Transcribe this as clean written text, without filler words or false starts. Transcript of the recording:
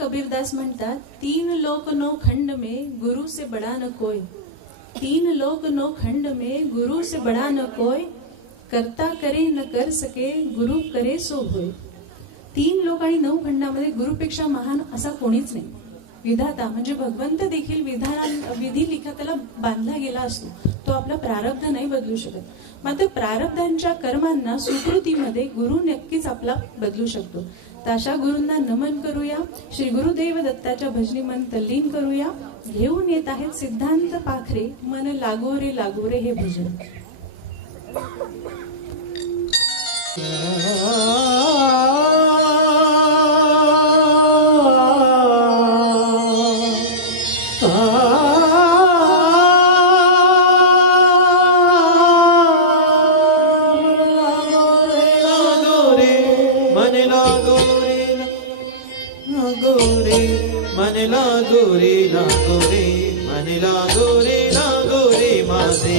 कबीरदास म्हणतात, 3 लोक नो खंड में गुरु से बड़ा न कोई, 3 लोक नो खंड में गुरु से बड़ा न कोई, करता करे न कर सके गुरु करे सो होय. 3 लोक आणि 9 खंडामध्ये गुरुपेक्षा महान असा कोणीच नाही. विधाता म्हणजे भगवंत देखील विधी लिखाताला बांधला गेला असतो. तो आपला प्रारब्ध नाही बदलू शकत. मात्र प्रारब्धांच्या कर्मांना सुकृतीमध्ये गुरु नक्कीच आपला बदलू शकतो. तर अशा गुरूंना नमन करूया. श्री गुरुदेव दत्ताच्या भजनी मन तल्लीन करूया. घेऊन येत आहेत सिद्धांत पाखरे, मन लागो रे हे भजन. मन लागो रे माझे